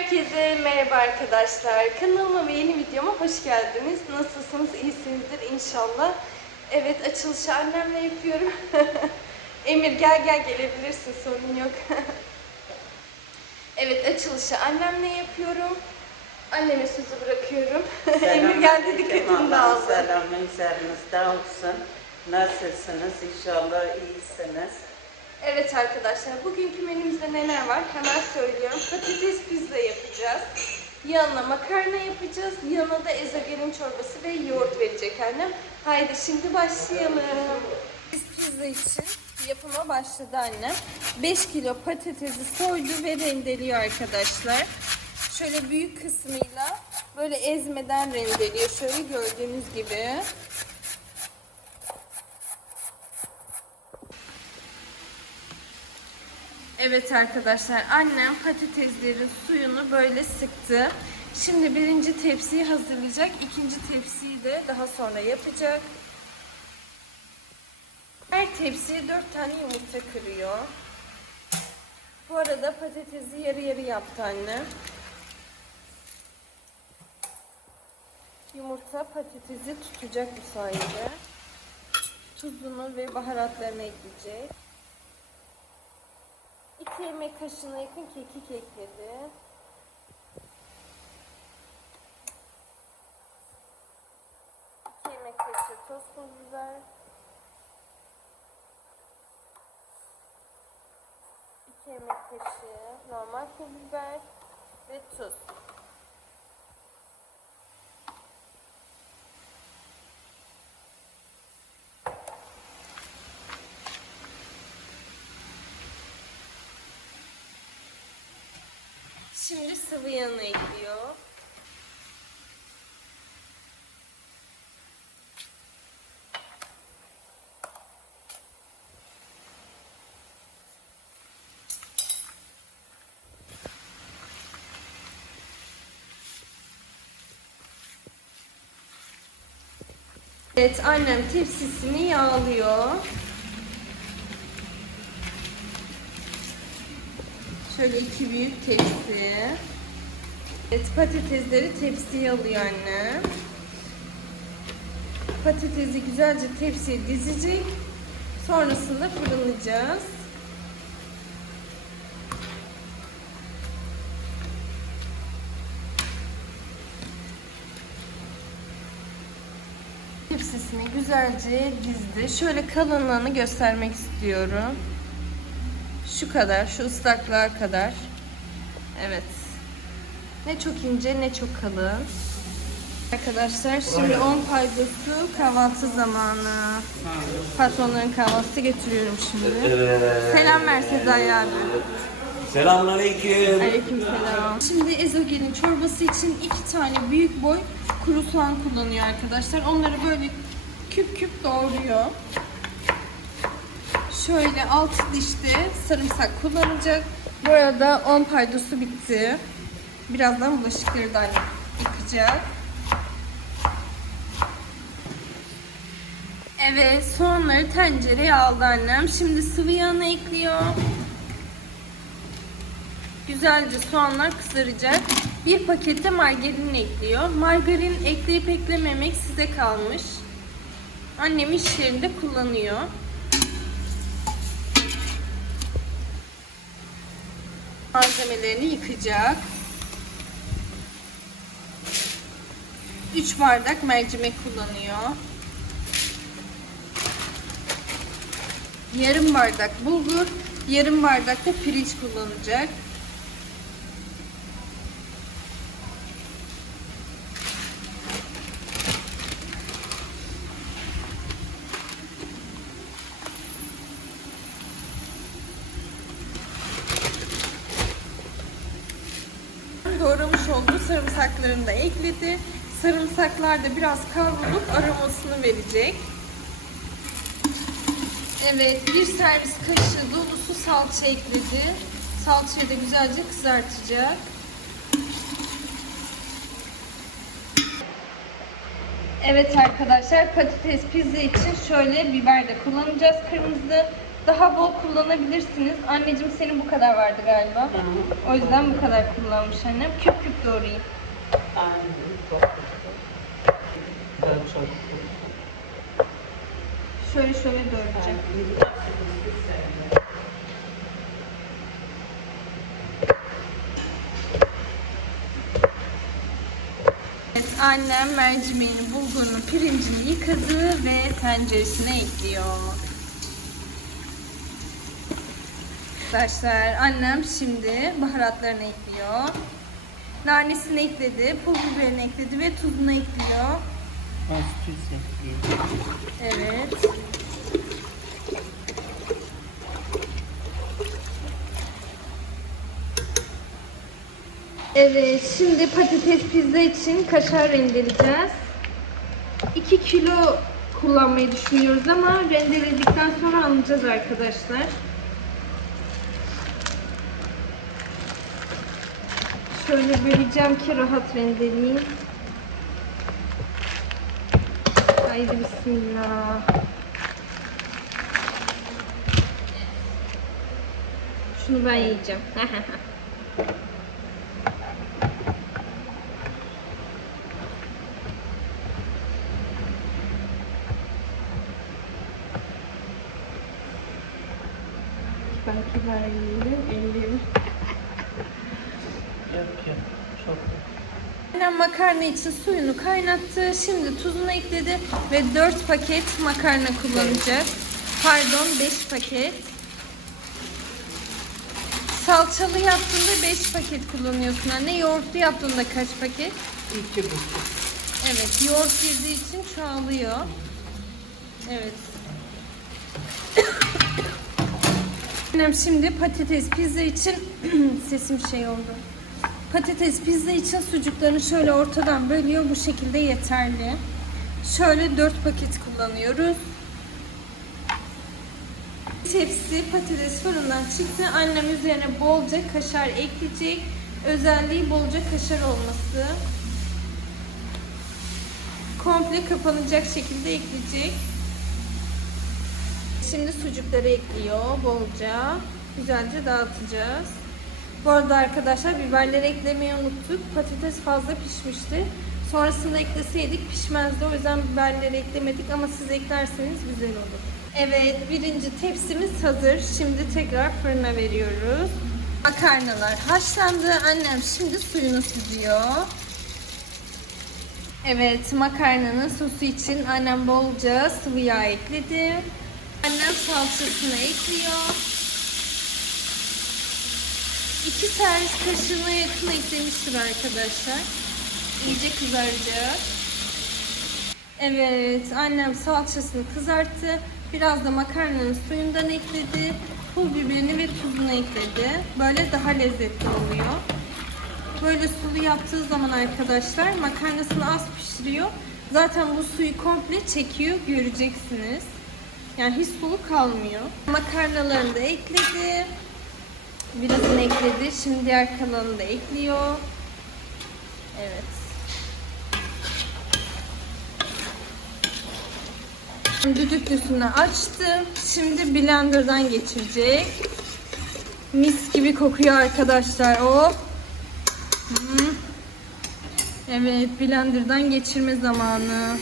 Herkese merhaba arkadaşlar. Kanalıma ve yeni videoma hoş geldiniz. Nasılsınız? İyisinizdir inşallah. Evet açılışı annemle yapıyorum. Emir gel gel gelebilirsin sorun yok. evet açılışı annemle yapıyorum. Anneme sözü bırakıyorum. Emir geldi dikkatini dağıldı. Selamı üzerinizde olsun. Nasılsınız? İnşallah iyisiniz. Evet arkadaşlar bugünkü menümüzde neler var hemen söylüyorum. Patates pizza yapacağız. Yanına makarna yapacağız. Yanına da ezogelin çorbası ve yoğurt verecek annem. Haydi şimdi başlayalım. Pizza için yapıma başladı annem. 5 kilo patatesi soydu ve rendeliyor arkadaşlar. Şöyle büyük kısmıyla böyle ezmeden rendeliyor. Şöyle gördüğünüz gibi. Evet arkadaşlar annem patateslerin suyunu böyle sıktı. Şimdi birinci tepsiyi hazırlayacak. ikinci tepsiyi de daha sonra yapacak. Her tepsiye 4 tane yumurta kırıyor. Bu arada patatesi yarı yarı yaptı anne. Yumurta patatesi tutacak bu sayede. Tuzunu ve baharatlarını ekleyecek. 2 yemek kaşığına yakın kekik ekledi. İki yemek kaşığı toz pul biber. İki yemek kaşığı normal pul biber ve tuz. Şimdi sıvı yağını ekliyor. Evet annem tepsisini yağlıyor. Şöyle iki büyük tepsi. Evet patatesleri tepsiye alıyor anne. Patatesi güzelce tepsiye dizecek. Sonrasında fırınlayacağız. Tepsisini güzelce dizdi. Şöyle kalınlığını göstermek istiyorum. Şu kadar, şu ıslaklığa kadar. Evet. Ne çok ince ne çok kalın. Arkadaşlar şimdi 10 paydosu kahvaltı zamanı. Patronların kahvaltısı getiriyorum şimdi. Selam ver Sezai abi. Selamünaleyküm. Aleykümselam. Şimdi ezogelin çorbası için iki tane büyük boy kuru soğan kullanıyor arkadaşlar. Onları böyle küp küp doğruyor. Şöyle alt dişte sarımsak kullanacak. Bu arada 10 paydosu bitti. Birazdan bulaşıkları da yıkacak. Evet soğanları tencereye aldı annem. Şimdi sıvı yağını ekliyor. Güzelce soğanlar kızaracak. Bir pakette margarin ekliyor. Margarin ekleyip eklememek size kalmış. Annem iş yerinde kullanıyor. Malzemelerini yıkacak. 3 bardak mercimek kullanıyor. Yarım bardak bulgur, yarım bardak da pirinç kullanacak. Sarımsaklarını da ekledi. Sarımsaklar da biraz kavrulup aromasını verecek. Evet, bir servis kaşığı dolusu salça ekledi. Salçayı da güzelce kızartacak. Evet arkadaşlar, patates pizza için şöyle biber de kullanacağız. Kırmızı Daha bol kullanabilirsiniz. Anneciğim senin bu kadar vardı galiba. O yüzden bu kadar kullanmış annem. Küp küp doğrayayım. Şöyle şöyle doğrayacağım. Annem mercimeğini, bulgurunu, pirincini yıkadı ve tenceresine ekliyor. Arkadaşlar annem şimdi baharatlarını ekliyor. Nanesini ekledi, pul biberini ekledi ve tuzunu ekliyor. Az tuz ekleyeyim. Evet. Evet, şimdi patates pizza için kaşar rendeleyeceğiz. 2 kilo kullanmayı düşünüyoruz ama rendeledikten sonra alacağız arkadaşlar. Şöyle böleceğim ki rahat rendeleyeyim. Haydi bismillah. Şunu ben yiyeceğim. ben kibar yiyelim, yok. Çok Annem makarna için suyunu kaynattı. Şimdi tuzunu ekledi ve 4 paket makarna kullanacak. Pardon 5 paket. Salçalı yaptığında 5 paket kullanıyorsun anne. Yoğurtlu yaptığında kaç paket? İki buçuk. Evet, yoğurt girdiği için çoğalıyor. Evet. Annem şimdi patates pizza için sesim şey oldu. Patates pizza için sucuklarını şöyle ortadan bölüyor. Bu şekilde yeterli. Şöyle 4 paket kullanıyoruz. Tepsi patates fırından çıktı. Annem üzerine bolca kaşar ekleyecek. Özelliği bolca kaşar olması komple kapanacak şekilde ekleyecek. Şimdi sucukları ekliyor bolca. Güzelce dağıtacağız. Bu arada arkadaşlar biberleri eklemeyi unuttuk. Patates fazla pişmişti. Sonrasında ekleseydik pişmezdi. O yüzden biberleri eklemedik ama siz eklerseniz güzel olur. Evet birinci tepsimiz hazır. Şimdi tekrar fırına veriyoruz. Makarnalar haşlandı. Annem şimdi suyunu süzüyor. Evet, makarnanın sosu için annem bolca sıvı yağ ekledi. Annem salçasını ekliyor. İki servis kaşığına yakın eklemiştir arkadaşlar. İyice kızaracak. Evet, annem salçasını kızarttı. Biraz da makarnanın suyundan ekledi. Pul biberini ve tuzunu ekledi. Böyle daha lezzetli oluyor. Böyle sulu yaptığı zaman arkadaşlar makarnasını az pişiriyor. Zaten bu suyu komple çekiyor göreceksiniz. Yani hiç sulu kalmıyor. Makarnalarını da ekledi. Birazını ekledi. Şimdi diğer kalanını da ekliyor. Evet. Düdüklüsünü açtı. Şimdi blenderdan geçirecek. Mis gibi kokuyor arkadaşlar. Hmm. Evet, blenderdan geçirme zamanı.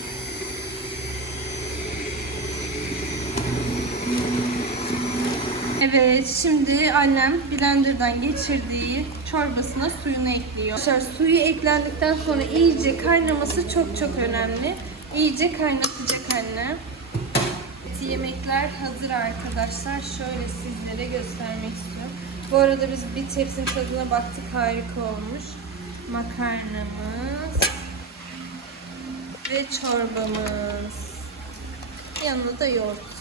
Evet, şimdi annem blenderdan geçirdiği çorbasına suyunu ekliyor. Arkadaşlar suyu eklendikten sonra iyice kaynaması çok çok önemli. İyice kaynatacak annem. Evet, Yemekler hazır arkadaşlar. Şöyle sizlere göstermek istiyorum. Bu arada biz bir tepsinin tadına baktık. Harika olmuş. Makarnamız ve çorbamız. Yanında da yoğurt.